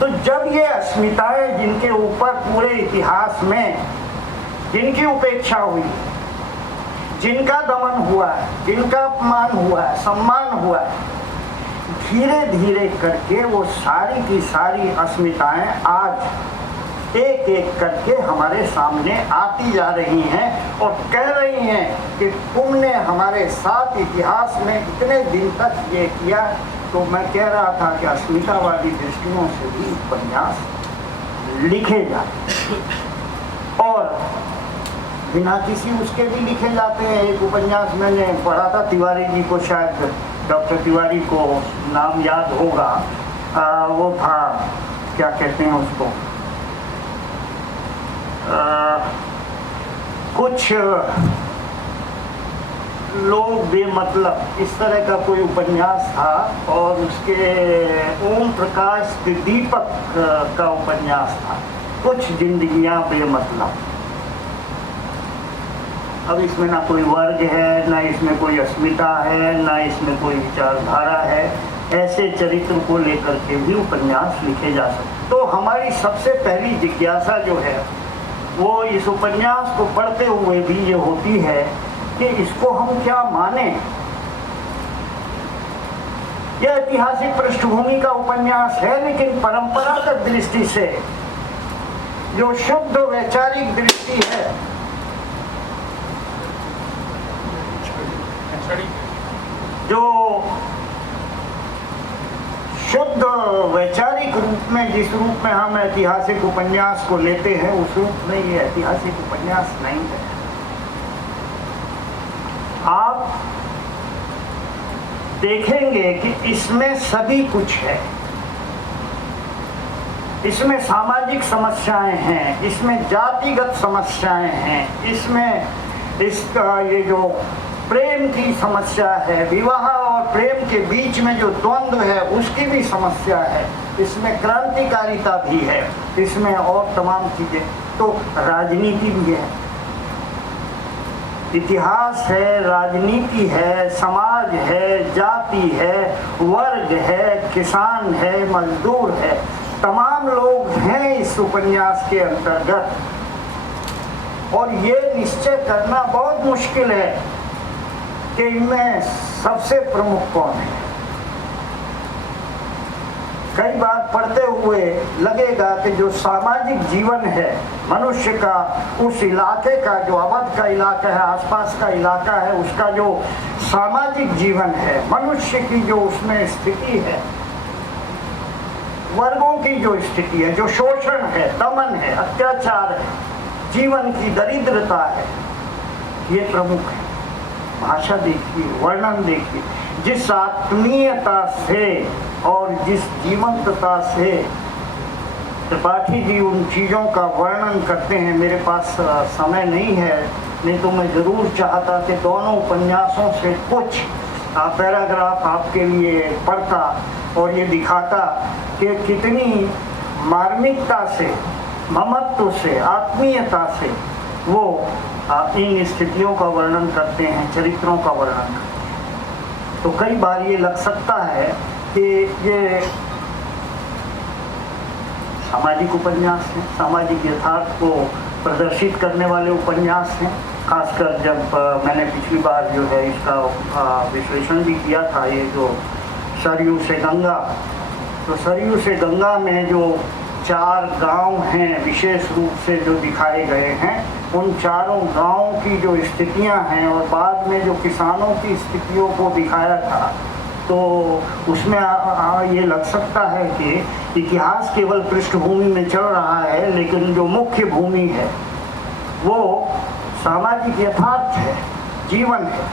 तो जब ये अस्मिताएं जिनके ऊपर पूरे इतिहास में जिनकी उपेक्षा हुई, जिनका दमन हुआ है, जिनका अपमान हुआ है, सम्मान हुआ है, धीरे धीरे करके वो सारी की सारी अस्मिताएं आज एक एक करके हमारे सामने आती जा रही हैं और कह रही हैं कि तुमने हमारे साथ इतिहास में इतने दिन तक ये किया। तो मैं कह रहा था कि अस्मितावादी दृष्टियों से भी उपन्यास लिखे जाते और बिना किसी उसके भी लिखे जाते हैं। एक उपन्यास मैंने पढ़ा था तिवारी जी को, शायद डॉक्टर तिवारी को नाम याद होगा, वो था क्या कहते हैं उसको, कुछ लोग बेमतलब, इस तरह का कोई उपन्यास था और उसके ओम प्रकाश दीपक का उपन्यास था, कुछ जिंदगियां बेमतलब। अब इसमें ना कोई वर्ग है, ना इसमें कोई अस्मिता है, ना इसमें कोई विचारधारा है। ऐसे चरित्र को लेकर के भी उपन्यास लिखे जा सकते। तो हमारी सबसे पहली जिज्ञासा जो है वो इस उपन्यास को पढ़ते हुए भी ये होती है कि इसको हम क्या माने। यह ऐतिहासिक पृष्ठभूमि का उपन्यास है, लेकिन परंपरागत दृष्टि से जो शुद्ध वैचारिक दृष्टि है, जो शुद्ध वैचारिक रूप में, जिस रूप में हम ऐतिहासिक उपन्यास को लेते हैं, उस रूप में ये ऐतिहासिक उपन्यास नहीं है। आप देखेंगे कि इसमें सभी कुछ है। इसमें सामाजिक समस्याएं हैं, इसमें जातिगत समस्याएं हैं, इसमें इसका ये जो प्रेम की समस्या है, विवाह और प्रेम के बीच में जो द्वंद्व है उसकी भी समस्या है, इसमें क्रांतिकारिता भी है, इसमें और तमाम चीजें, तो राजनीति भी है, इतिहास है, राजनीति है, समाज है, जाति है, वर्ग है, किसान है, मजदूर है, तमाम लोग हैं इस उपन्यास के अंतर्गत। और ये निश्चय करना बहुत मुश्किल है कि इनमें सबसे प्रमुख कौन है। कई बार पढ़ते हुए लगेगा कि जो सामाजिक जीवन है मनुष्य का, उस इलाके का, जो अवध का इलाका है, आसपास का इलाका है, उसका जो सामाजिक जीवन है, मनुष्य की जो उसमें स्थिति है, वर्गों की जो स्थिति है, जो शोषण है, दमन है, अत्याचार है, जीवन की दरिद्रता है, ये प्रमुख है। भाषा देखिए, वर्णन देखिए, जिस आत्मीयता से और जिस जीवंतता से त्रिपाठी जी उन चीज़ों का वर्णन करते हैं। मेरे पास समय नहीं है, नहीं तो मैं ज़रूर चाहता कि दोनों उपन्यासों से कुछ पैराग्राफ आपके लिए पढ़ता और ये दिखाता कि कितनी मार्मिकता से, ममत्व से, आत्मीयता से वो इन स्थितियों का वर्णन करते हैं, चरित्रों का वर्णन करते हैं। तो कई बार ये लग सकता है कि ये सामाजिक उपन्यास हैं, सामाजिक यथार्थ को प्रदर्शित करने वाले उपन्यास हैं। खासकर जब मैंने पिछली बार जो है इसका विश्लेषण भी किया था, ये जो सरयू से गंगा, तो सरयू से गंगा में जो 4 गांव हैं विशेष रूप से जो दिखाए गए हैं, उन चारों गांवों की जो स्थितियां हैं और बाद में जो किसानों की स्थितियों को दिखाया था, तो उसमें ये लग सकता है कि इतिहास केवल पृष्ठभूमि में चल रहा है, लेकिन जो मुख्य भूमि है वो सामाजिक यथार्थ है, जीवन है।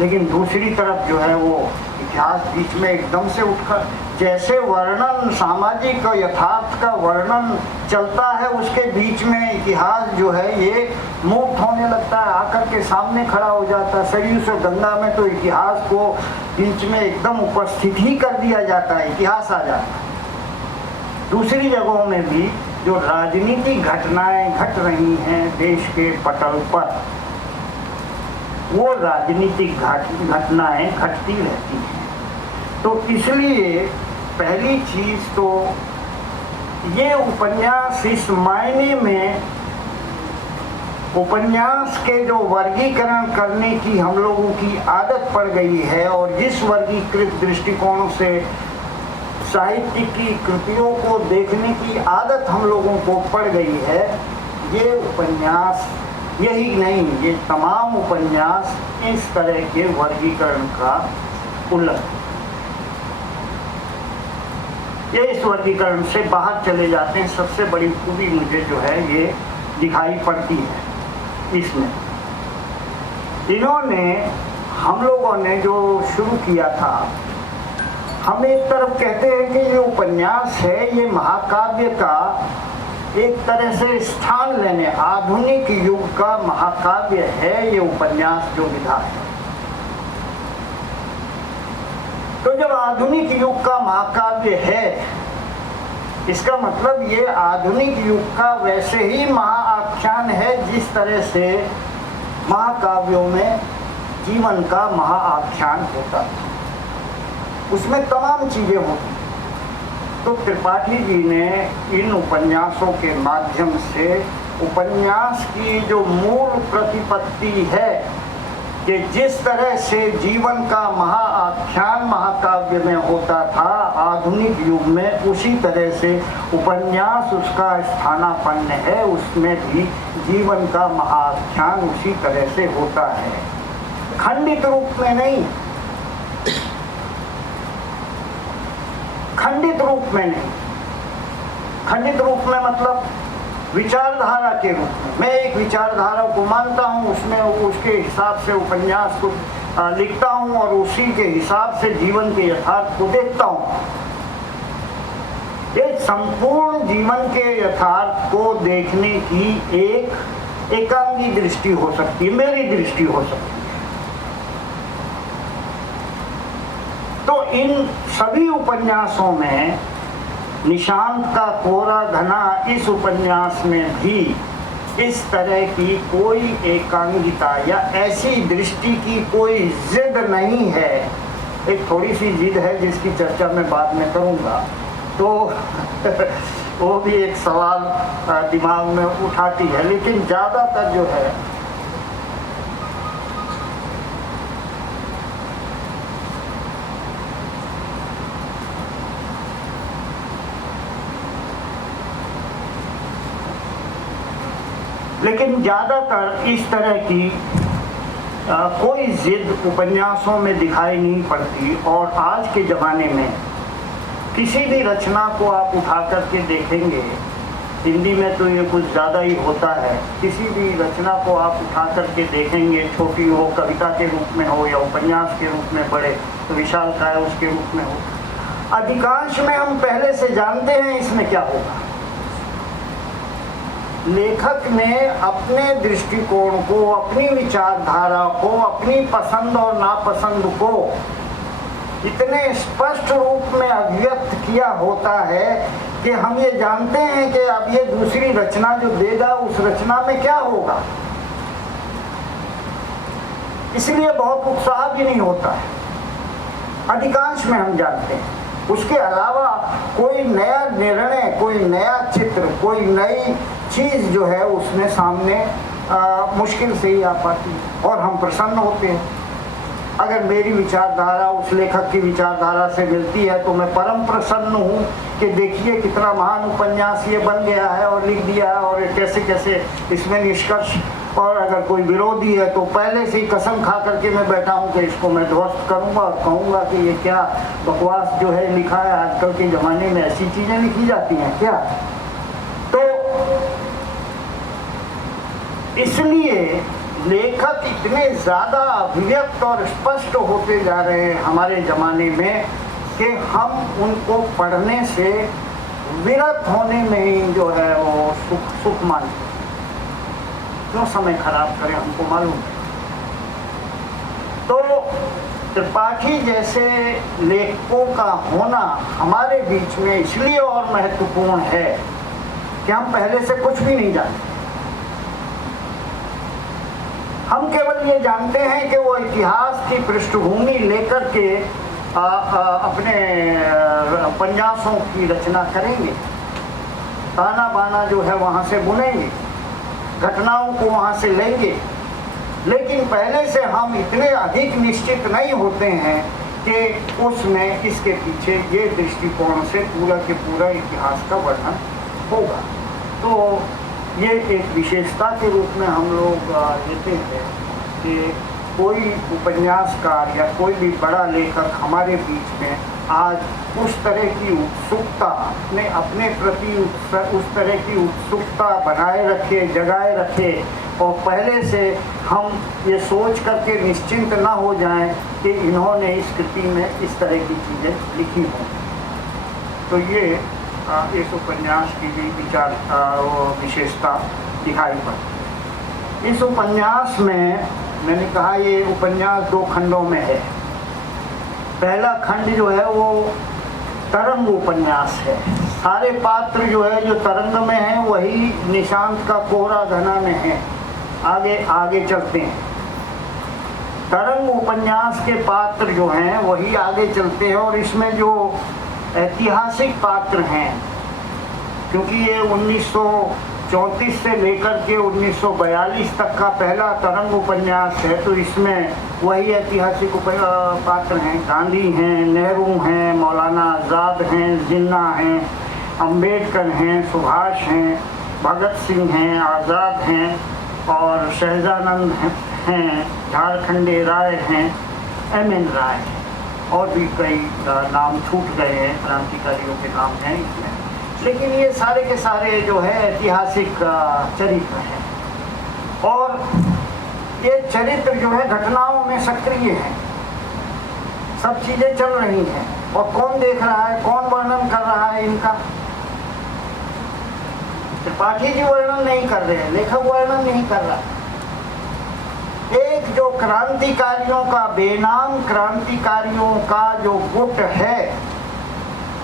लेकिन दूसरी तरफ जो है वो इतिहास बीच में एकदम से उठकर, जैसे वर्णन सामाजिक यथार्थ का वर्णन चलता है, उसके बीच में इतिहास जो है ये मूर्त होने लगता है, आकर के सामने खड़ा हो जाता है। सरयू से गंगा में तो इतिहास को बीच में एकदम उपस्थित ही कर दिया जाता है, इतिहास आ जाता है। दूसरी जगहों में भी जो राजनीतिक घटनाएं घट रही हैं देश के पटल पर, वो राजनीतिक घटनाएं घटती रहती हैं। तो इसलिए पहली चीज तो ये उपन्यास इस मायने में उपन्यास के जो वर्गीकरण करने की हम लोगों की आदत पड़ गई है और जिस वर्गीकृत दृष्टिकोण से साहित्य की कृतियों को देखने की आदत हम लोगों को पड़ गई है, ये उपन्यास यही नहीं, ये तमाम उपन्यास इस तरह के वर्गीकरण का उल्लंघन, ये इस वर्गीकरण से बाहर चले जाते हैं। सबसे बड़ी खूबी मुझे जो है ये दिखाई पड़ती है इसमें। इन्होंने हम लोगों ने जो शुरू किया था, हम एक तरफ कहते हैं कि ये उपन्यास है, ये महाकाव्य का एक तरह से स्थान लेने, आधुनिक युग का महाकाव्य है ये उपन्यास जो विधा है। तो जब आधुनिक युग का महाकाव्य है, इसका मतलब ये आधुनिक युग का वैसे ही महाआख्यान है जिस तरह से महाकाव्यों में जीवन का महाआख्यान होता है, उसमें तमाम चीजें होती। तो त्रिपाठी जी ने इन उपन्यासों के माध्यम से उपन्यास की जो मूल प्रतिपत्ति है कि जिस तरह से जीवन का महाआख्यान महाकाव्य में होता था आधुनिक युग में, उसी तरह से उपन्यास उसका स्थानापन्न है, उसमें भी जीवन का महाआख्यान उसी तरह से होता है, खंडित रूप में नहीं, खंडित रूप में नहीं। खंडित रूप में मतलब विचारधारा के रूप में, मैं एक विचारधारा को मानता हूँ, उसमें उसके हिसाब से उपन्यास को लिखता हूँ और उसी के हिसाब से जीवन के यथार्थ को देखता हूँ। ये संपूर्ण जीवन के यथार्थ को देखने की एक एकांगी दृष्टि हो सकती है, मेरी दृष्टि हो सकती है। तो इन सभी उपन्यासों में निशांत का कोरा घना, इस उपन्यास में भी इस तरह की कोई एकांगिता या ऐसी दृष्टि की कोई जिद नहीं है। एक थोड़ी सी जिद है जिसकी चर्चा मैं बाद में करूंगा, तो वो भी एक सवाल दिमाग में उठाती है, लेकिन ज़्यादातर जो है लेकिन ज़्यादातर इस तरह की कोई जिद उपन्यासों में दिखाई नहीं पड़ती। और आज के ज़माने में किसी भी रचना को आप उठा करके देखेंगे, हिंदी में तो ये कुछ ज़्यादा ही होता है, किसी भी रचना को आप उठा करके देखेंगे, छोटी हो, कविता के रूप में हो या उपन्यास के रूप में, बड़े तो विशालकाय उसके रूप में हो, अधिकांश में हम पहले से जानते हैं इसमें क्या होगा। लेखक ने अपने दृष्टिकोण को, अपनी विचारधारा को, अपनी पसंद और नापसंद को इतने स्पष्ट रूप में अभिव्यक्त किया होता है कि हम ये जानते हैं कि अब ये दूसरी रचना जो देगा उस रचना में क्या होगा, इसलिए बहुत उत्साह भी नहीं होता है, अधिकांश में हम जानते हैं। उसके अलावा कोई नया निर्णय, कोई नया चित्र, कोई नई चीज़ जो है उसमें सामने मुश्किल से ही आ पाती है और हम प्रसन्न होते हैं। अगर मेरी विचारधारा उस लेखक की विचारधारा से मिलती है तो मैं परम प्रसन्न हूँ कि देखिए कितना महान उपन्यास ये बन गया है और लिख दिया है और कैसे कैसे इसमें निष्कर्ष। और अगर कोई विरोधी है तो पहले से ही कसम खा करके मैं बैठा हूँ कि इसको मैं ध्वस्त करूँगा और कहूँगा कि ये क्या बकवास जो है लिखा है, आजकल के ज़माने में ऐसी चीज़ें लिखी जाती हैं क्या। तो इसलिए लेखक इतने ज़्यादा अभिव्यक्त और स्पष्ट होते जा रहे हैं हमारे ज़माने में कि हम उनको पढ़ने से विरत होने में ही जो है वो सुख मानते हैं। क्यों समय खराब करें, हमको मालूम है। तो त्रिपाठी जैसे लेखकों का होना हमारे बीच में इसलिए और महत्वपूर्ण है कि हम पहले से कुछ भी नहीं जानते। हम केवल ये जानते हैं कि वो इतिहास की पृष्ठभूमि लेकर के अपने उपन्यासों की रचना करेंगे, ताना बाना जो है वहाँ से बुनेंगे, घटनाओं को वहाँ से लेंगे, लेकिन पहले से हम इतने अधिक निश्चित नहीं होते हैं कि उसमें इसके पीछे ये दृष्टिकोण से पूरा के पूरा इतिहास का वर्णन होगा। तो ये एक विशेषता के रूप में हम लोग लेते हैं कि कोई उपन्यासकार या कोई भी बड़ा लेखक हमारे बीच में आज उस तरह की उत्सुकता ने अपने प्रति उस तरह की उत्सुकता बनाए रखे, जगाए रखे, और पहले से हम ये सोच करके निश्चिंत ना हो जाएं कि इन्होंने इस कृति में इस तरह की चीज़ें लिखी हों। तो ये इस उपन्यास की भी विचार विशेषता दिखाई पड़ती। इस उपन्यास में मैंने कहा ये उपन्यास 2 खंडों में है। पहला खंड जो है वो तरंग उपन्यास है। सारे पात्र जो है जो तरंग में हैं वही निशांत का कोहरा घना में है। आगे चलते हैं। तरंग उपन्यास के पात्र जो हैं वही आगे चलते हैं, और इसमें जो ऐतिहासिक पात्र हैं, क्योंकि ये 1934 से लेकर के 1942 तक का पहला तरंग उपन्यास है, तो इसमें वही ऐतिहासिक पात्र हैं। गांधी हैं, नेहरू हैं, मौलाना आज़ाद हैं, जिन्ना हैं, अंबेडकर हैं, सुभाष हैं, भगत सिंह हैं, आज़ाद हैं, और शहजानंद हैं, झारखंडे राय हैं, एम.एन. राय हैं, और भी कई नाम छूट गए हैं, क्रांतिकारियों के नाम हैं इसमें। लेकिन ये सारे के सारे जो है ऐतिहासिक चरित्र हैं, और ये चरित्र जो है घटनाओं में सक्रिय हैं। सब चीज़ें चल रही हैं, और कौन देख रहा है, कौन वर्णन कर रहा है इनका? त्रिपाठी जी वर्णन नहीं कर रहे हैं, लेखक वर्णन नहीं कर रहा। एक जो क्रांतिकारियों का, बेनाम क्रांतिकारियों का जो गुट है,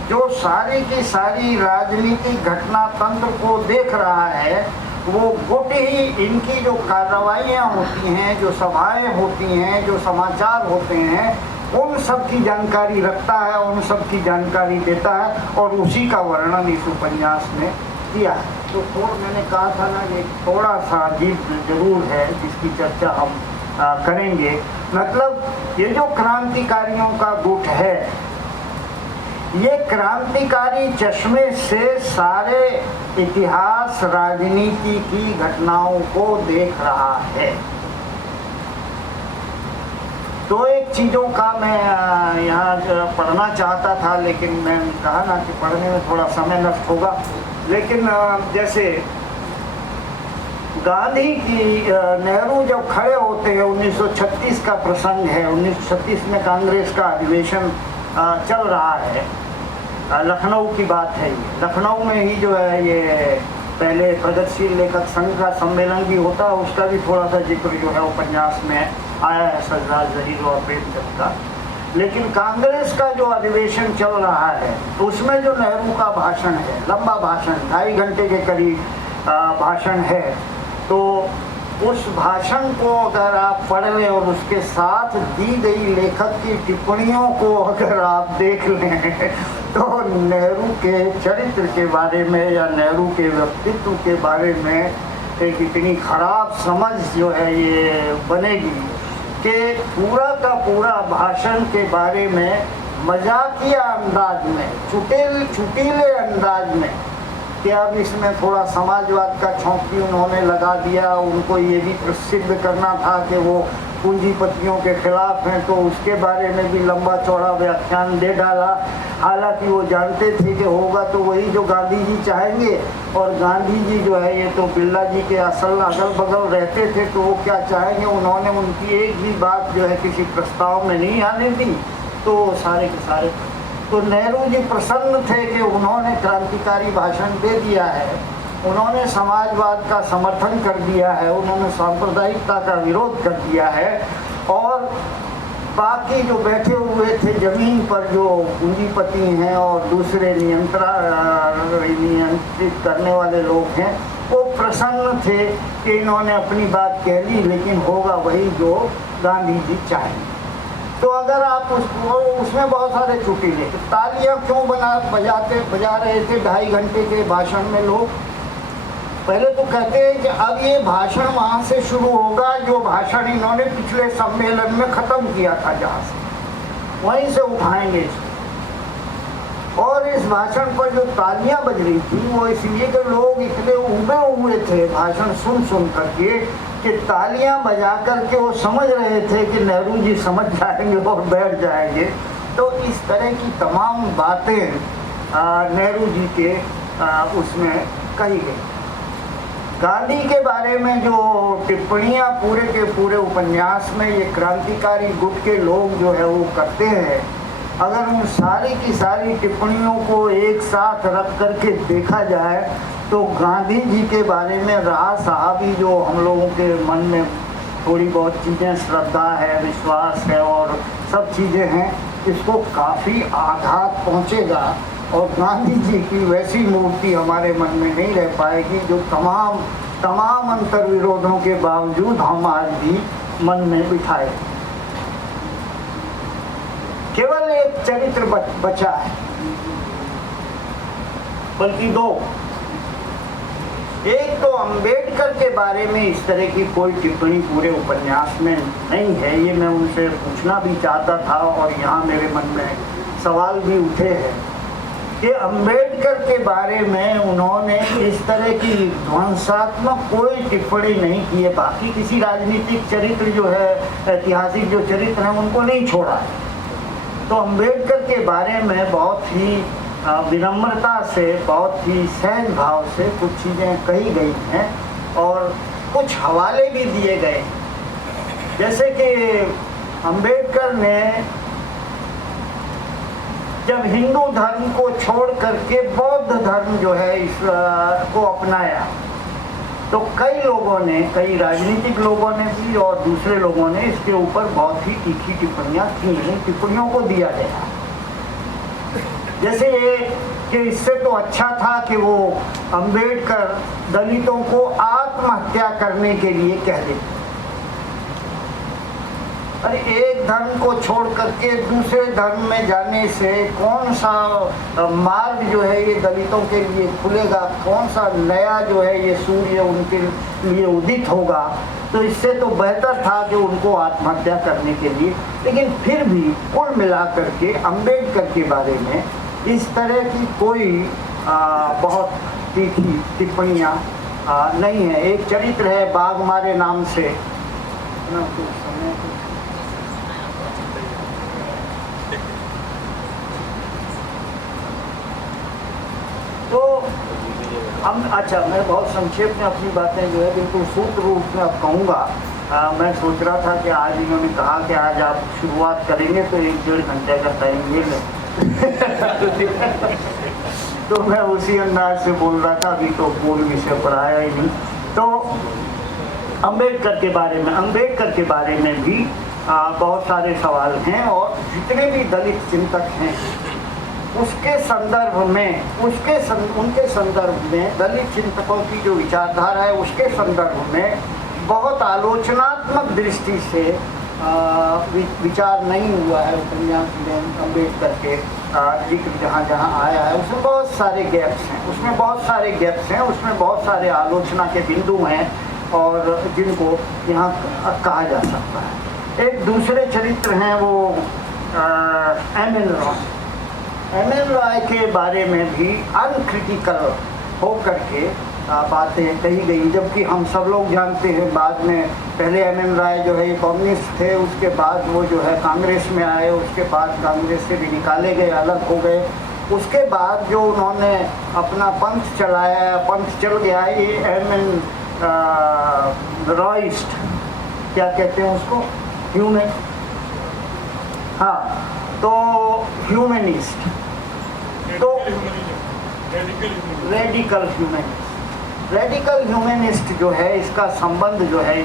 जो सारी की सारी राजनीतिक घटना तंत्र को देख रहा है, वो गुट ही इनकी जो कार्रवाइयाँ होती हैं, जो सभाएं होती हैं, जो समाचार होते हैं, उन सब की जानकारी रखता है, उन सब की जानकारी देता है, और उसी का वर्णन इस उपन्यास में किया है। तो मैंने कहा था ना, ये थोड़ा सा अजीब जरूर है, जिसकी चर्चा हम करेंगे। मतलब ये जो क्रांतिकारियों का गुट है, ये क्रांतिकारी चश्मे से सारे इतिहास, राजनीति की घटनाओं को देख रहा है। तो एक चीज़ों का मैं यहाँ पढ़ना चाहता था, लेकिन मैंने कहा ना कि पढ़ने में थोड़ा समय नष्ट होगा। लेकिन जैसे गांधी की, नेहरू जब खड़े होते हैं, 1936 का प्रसंग है, 1936 में कांग्रेस का अधिवेशन चल रहा है, लखनऊ की बात है ये। लखनऊ में ही जो है ये पहले प्रगतिशील लेखक संघ का सम्मेलन भी होता है, उसका भी थोड़ा सा जिक्र जो है उपन्यास में आया है, सरदार जहीर और प्रेमचंद का। लेकिन कांग्रेस का जो अधिवेशन चल रहा है, तो उसमें जो नेहरू का भाषण है, लंबा भाषण, 2.5 घंटे के करीब भाषण है, तो उस भाषण को अगर आप पढ़ लें और उसके साथ दी गई लेखक की टिप्पणियों को अगर आप देख लें, तो नेहरू के चरित्र के बारे में या नेहरू के व्यक्तित्व के बारे में एक इतनी खराब समझ जो है ये बनेगी कि पूरा का पूरा भाषण के बारे में मजाकिया अंदाज में, छुटीले अंदाज में, कि अब इसमें थोड़ा समाजवाद का छौंकी उन्होंने लगा दिया। उनको ये भी प्रसिद्ध करना था कि वो पूंजीपतियों के खिलाफ हैं, तो उसके बारे में भी लंबा चौड़ा व्याख्यान दे डाला। हालांकि वो जानते थे कि होगा तो वही जो गांधी जी चाहेंगे, और गांधी जी जो है ये तो बिरला जी के असल अगल बगल रहते थे, तो वो क्या चाहेंगे, उन्होंने उनकी एक भी बात जो है किसी प्रस्ताव में नहीं आने दी। तो सारे के सारे, तो नेहरू जी प्रसन्न थे कि उन्होंने क्रांतिकारी भाषण दे दिया है, उन्होंने समाजवाद का समर्थन कर दिया है, उन्होंने सांप्रदायिकता का विरोध कर दिया है, और बाकी जो बैठे हुए थे जमीन पर जो पूंजीपति हैं और दूसरे नियंत्रित करने वाले लोग हैं, वो प्रसन्न थे कि इन्होंने अपनी बात कह ली, लेकिन होगा वही जो गांधी जी चाहेंगे। तो अगर आप उसमें बहुत सारे चुटीले, तालियां क्यों बजा रहे थे 2.5 घंटे के भाषण में लोग? पहले तो कहते हैं कि अब ये भाषण वहाँ से शुरू होगा जो भाषण इन्होंने पिछले सम्मेलन में ख़त्म किया था, जहाँ से वहीं से उठाएंगे इसको। और इस भाषण पर जो तालियां बज रही थी वो इसलिए कि लोग इतने उबे हुए थे भाषण सुन करके कि तालियां बजा करके वो समझ रहे थे कि नेहरू जी समझ जाएंगे और बैठ जाएंगे। तो इस तरह की तमाम बातें नेहरू जी के उसमें कही गई। गांधी के बारे में जो टिप्पणियां पूरे के पूरे उपन्यास में ये क्रांतिकारी गुट के लोग जो है वो करते हैं, अगर उन सारी की सारी टिप्पणियों को एक साथ रख करके देखा जाए तो गांधी जी के बारे में राह साहबी जो हम लोगों के मन में थोड़ी बहुत चीज़ें, श्रद्धा है, विश्वास है और सब चीज़ें हैं, इसको काफ़ी आघात पहुंचेगा और गांधी जी की वैसी मूर्ति हमारे मन में नहीं रह पाएगी जो तमाम अंतर विरोधों के बावजूद हम आज भी मन में बिठाए। केवल एक चरित्र बचा है, बल्कि दो। एक तो अंबेडकर के बारे में इस तरह की कोई टिप्पणी पूरे उपन्यास में नहीं है, ये मैं उनसे पूछना भी चाहता था और यहाँ मेरे मन में सवाल भी उठे हैं कि अंबेडकर के बारे में उन्होंने इस तरह की ध्वंसात्मक कोई टिप्पणी नहीं की है। बाकी किसी राजनीतिक चरित्र जो है, ऐतिहासिक जो चरित्र हैं, उनको नहीं छोड़ा। तो अंबेडकर के बारे में बहुत ही विनम्रता से, बहुत ही सहज भाव से कुछ चीज़ें कही गई हैं और कुछ हवाले भी दिए गए। जैसे कि अंबेडकर ने जब हिंदू धर्म को छोड़ करके बौद्ध धर्म जो है को अपनाया, तो कई लोगों ने, कई राजनीतिक लोगों ने भी और दूसरे लोगों ने इसके ऊपर बहुत ही तीखी टिप्पणियां की हैं। टिप्पणियों को दिया गया जैसे ये कि इससे तो अच्छा था कि वो अंबेडकर दलितों को आत्महत्या करने के लिए कह देते। अरे एक धर्म को छोड़ करके दूसरे धर्म में जाने से कौन सा मार्ग जो है ये दलितों के लिए खुलेगा, कौन सा नया जो है ये सूर्य उनके लिए उदित होगा। तो इससे तो बेहतर था कि उनको आत्महत्या करने के लिए। लेकिन फिर भी कुल मिलाकर के अंबेडकर के बारे में इस तरह की कोई बहुत तीखी टिप्पणियाँ नहीं है। एक चरित्र है बाघमारे नाम से, तो अच्छा, मैं बहुत संक्षेप में अपनी बातें जो है बिल्कुल सूत्र रूप में अब कहूँगा। मैं सोच रहा था कि आज इन्होंने कहा कि आज आप शुरुआत करेंगे तो 1-1.5 घंटे का टाइम ले लें तो मैं उसी अंदाज से बोल रहा था, अभी तो पूर्ण विषय पढ़ाया ही नहीं। तो अंबेडकर के बारे में भी बहुत सारे सवाल हैं और जितने भी दलित चिंतक हैं उसके संदर्भ में, उनके संदर्भ में, दलित चिंतकों की जो विचारधारा है उसके संदर्भ में बहुत आलोचनात्मक दृष्टि से विचार नहीं हुआ है। उपन्यास में अम्बेडकर के जिक्र जहाँ जहाँ आया है उसमें बहुत सारे गैप्स हैं, उसमें बहुत सारे आलोचना के बिंदु हैं और जिनको यहाँ कहा जा सकता है। एक दूसरे चरित्र हैं वो एम.एन. रॉय के बारे में भी अनक्रिटिकल होकर के बातें कही गई, जबकि हम सब लोग जानते हैं बाद में पहले एम.एन. रॉय जो है कम्युनिस्ट थे, उसके बाद वो जो है कांग्रेस में आए, उसके बाद कांग्रेस से भी निकाले गए, अलग हो गए। उसके बाद जो उन्होंने अपना पंथ चलाया, पंथ चल गया, ये एम.एन. रॉयिस्ट क्या कहते हैं उसको, ह्यूमन, हाँ, तो ह्यूमनिस्ट, तो रेडिकल ह्यूमनिस्ट जो है, इसका संबंध जो है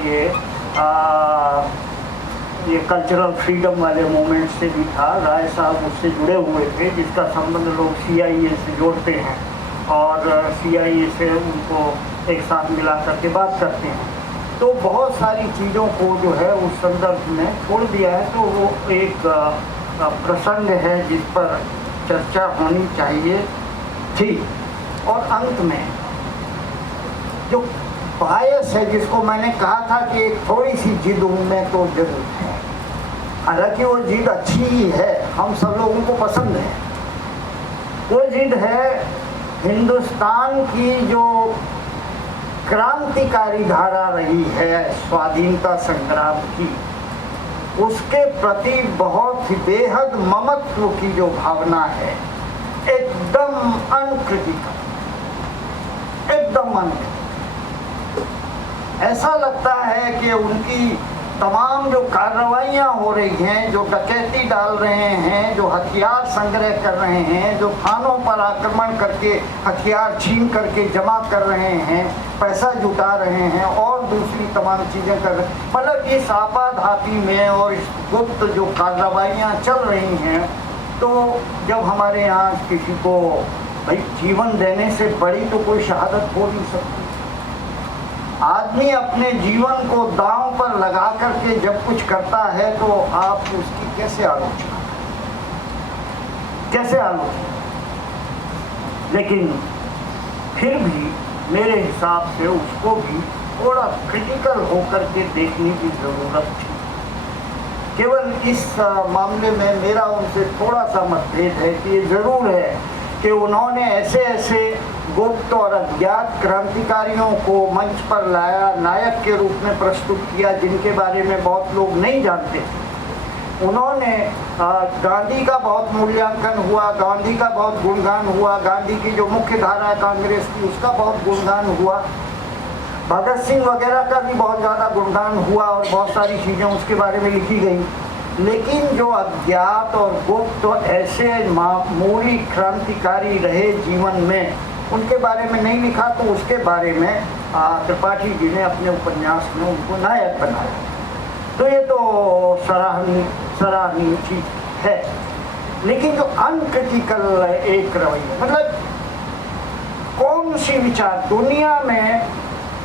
ये कल्चरल फ्रीडम वाले मूवमेंट से भी था। राय साहब उससे जुड़े हुए थे, जिसका संबंध लोग CIA से जोड़ते हैं और CIA से उनको एक साथ मिला करके बात करते हैं। तो बहुत सारी चीज़ों को जो है उस संदर्भ में छोड़ दिया है। तो वो एक प्रसंग है जिस पर चर्चा होनी चाहिए थी। और अंत में जो बायस है, जिसको मैंने कहा था कि एक थोड़ी सी जिद उनमें तो जरूर है, हालांकि वो जिद अच्छी ही है, हम सब लोगों को पसंद है। वो जिद है हिंदुस्तान की जो क्रांतिकारी धारा रही है स्वाधीनता संग्राम की, उसके प्रति बहुत ही बेहद ममत्व की जो भावना है, एकदम अनक्रिटिकल, एकदम अनक्रिटिकल। ऐसा लगता है कि उनकी तमाम जो कार्रवाइयाँ हो रही हैं, जो डकैती डाल रहे हैं, जो हथियार संग्रह कर रहे हैं, जो थानों पर आक्रमण करके हथियार छीन करके जमा कर रहे हैं, पैसा जुटा रहे हैं और दूसरी तमाम चीज़ें कर रहे हैं, मतलब इस आपाधापी में और इस गुप्त जो कार्रवाइयाँ चल रही हैं, तो जब हमारे यहाँ किसी को भाई जीवन देने से बड़ी तो कोई शहादत हो नहीं सकती। आदमी अपने जीवन को दांव पर लगा करके जब कुछ करता है तो आप उसकी कैसे आलोचना, लेकिन फिर भी मेरे हिसाब से उसको भी थोड़ा क्रिटिकल होकर के देखने की ज़रूरत थी। केवल इस मामले में मेरा उनसे थोड़ा सा मतभेद है कि ये ज़रूर है कि उन्होंने ऐसे ऐसे गुप्त और अज्ञात क्रांतिकारियों को मंच पर लाया, नायक के रूप में प्रस्तुत किया, जिनके बारे में बहुत लोग नहीं जानते थे। उन्होंने गांधी का बहुत मूल्यांकन हुआ, गांधी का बहुत गुणगान हुआ, गांधी की जो मुख्य धारा है कांग्रेस की उसका बहुत गुणगान हुआ, भगत सिंह वगैरह का भी बहुत ज़्यादा गुणगान हुआ और बहुत सारी चीज़ें उसके बारे में लिखी गई। लेकिन जो अज्ञात और गुप्त तो ऐसे मामूली क्रांतिकारी रहे जीवन में, उनके बारे में नहीं लिखा, तो उसके बारे में त्रिपाठी जी ने अपने उपन्यास में उनको नायक बनाया। तो ये तो सराहनीय चीज है। लेकिन जो अनक्रिटिकल एक रवैया, मतलब कौन सी विचार, दुनिया में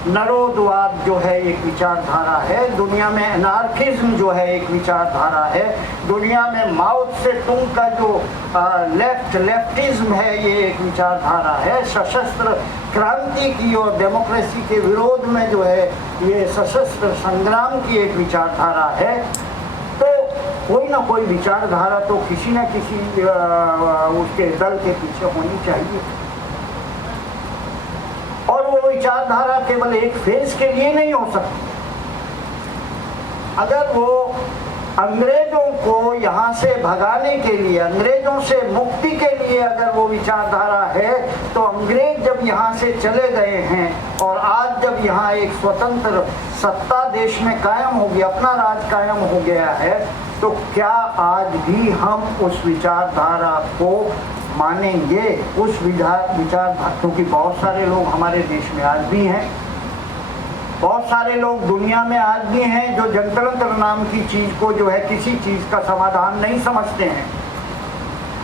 नरोदवाद जो है एक विचारधारा है, दुनिया में एनार्किज्म जो है एक विचारधारा है, दुनिया में माओ से तुंग का जो लेफ्टिज्म है ये एक विचारधारा है, सशस्त्र क्रांति की और डेमोक्रेसी के विरोध में जो है ये सशस्त्र संग्राम की एक विचारधारा है। तो कोई ना कोई विचारधारा तो किसी न किसी उसके दल के पीछे होनी चाहिए। और वो विचारधारा केवल एक फेज के लिए नहीं हो सकती। अगर वो अंग्रेजों को यहाँ से भगाने के लिए, अंग्रेजों से मुक्ति के लिए अगर वो विचारधारा है, तो अंग्रेज जब यहाँ से चले गए हैं और आज जब यहाँ एक स्वतंत्र सत्ता देश में कायम हो गया, अपना राज कायम हो गया है, तो क्या आज भी हम उस विचारधारा को मानेंगे? उस विचारधारा, क्योंकि बहुत सारे लोग हमारे देश में आज भी हैं, बहुत सारे लोग दुनिया में आज भी हैं जो जनतंत्र नाम की चीज़ को जो है किसी चीज़ का समाधान नहीं समझते हैं।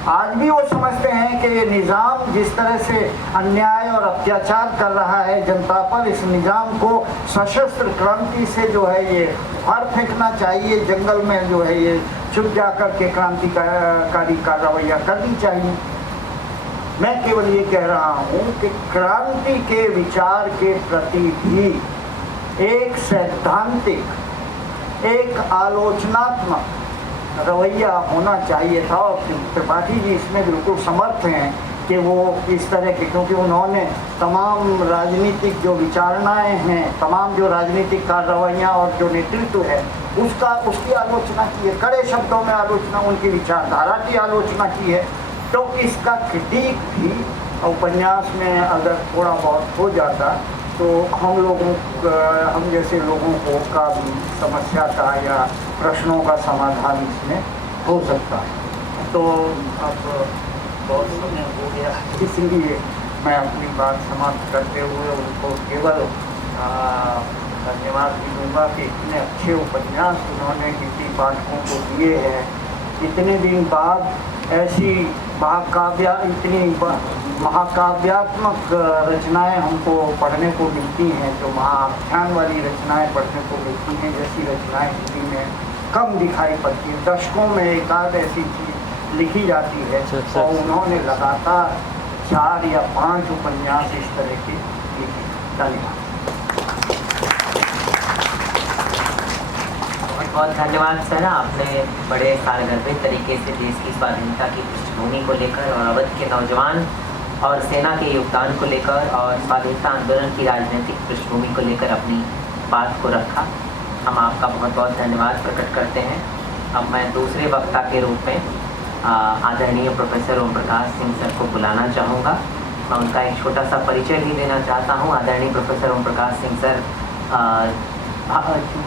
आज भी वो समझते हैं कि ये निज़ाम जिस तरह से अन्याय और अत्याचार कर रहा है जनता पर, इस निज़ाम को सशस्त्र क्रांति से जो है ये फाड़ फेंकना चाहिए, जंगल में जो है ये छुप जा कर के क्रांतिकारी कार्रवाइयाँ करनी चाहिए। मैं केवल ये कह रहा हूँ कि क्रांति के विचार के प्रति भी एक सैद्धांतिक, एक आलोचनात्मक रवैया होना चाहिए था। और त्रिपाठी जी इसमें बिल्कुल समर्थ हैं कि वो इस तरह के, क्योंकि उन्होंने तमाम राजनीतिक जो विचारणाएं हैं, तमाम जो राजनीतिक कार्रवाइयाँ और जो नेतृत्व है उसकी आलोचना की है, कड़े शब्दों में आलोचना, उनकी विचारधारा की आलोचना की है। तो इसका क्रिटिक भी उपन्यास में अगर थोड़ा बहुत हो जाता तो हम जैसे लोगों को का भी समस्या का या प्रश्नों का समाधान इसमें हो सकता है। तो अब बहुत समय हो गया, इसलिए मैं अपनी बात समाप्त करते हुए उनको केवल धन्यवाद भी दूँगा कि इतने अच्छे उपन्यास उन्होंने हिंदी पाठकों को दिए हैं। इतने दिन बाद ऐसी महाकाव्य, इतनी महाकाव्यात्मक रचनाएं हमको पढ़ने को मिलती हैं, जो महाआख्यान वाली रचनाएं पढ़ने को मिलती हैं, जैसी रचनाएं हिंदी में कम दिखाई पड़ती हैं। दशकों में एक आध ऐसी चीज लिखी जाती है और उन्होंने लगातार 4 या 5 उपन्यास इस तरह के लिखे। धन्यवाद। बहुत धन्यवाद सर, आपने बड़े सारगर्भित तरीके से देश की स्वाधीनता की पृष्ठभूमि को लेकर और अवध के नौजवान और सेना के योगदान को लेकर और स्वाधीनता आंदोलन की राजनीतिक पृष्ठभूमि को लेकर अपनी बात को रखा। हम आपका बहुत बहुत धन्यवाद प्रकट करते हैं। अब मैं दूसरे वक्ता के रूप में आदरणीय प्रोफेसर ओम प्रकाश सिंह सर को बुलाना चाहूँगा। मैं उनका एक छोटा सा परिचय भी देना चाहता हूँ। आदरणीय प्रोफेसर ओम प्रकाश सिंह सर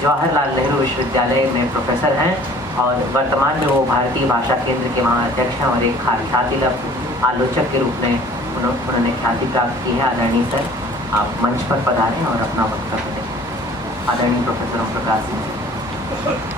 जवाहरलाल नेहरू विश्वविद्यालय में प्रोफेसर हैं और वर्तमान में वो भारतीय भाषा केंद्र के वहाँ अध्यक्ष हैं और एक ख्याति लब्ध आलोचक के रूप में उन्होंने ख्याति प्राप्त की है। आदरणीय सर, आप मंच पर पधारें और अपना वक्तव्य दें। आदरणीय प्रोफेसर ओम प्रकाश सिंह।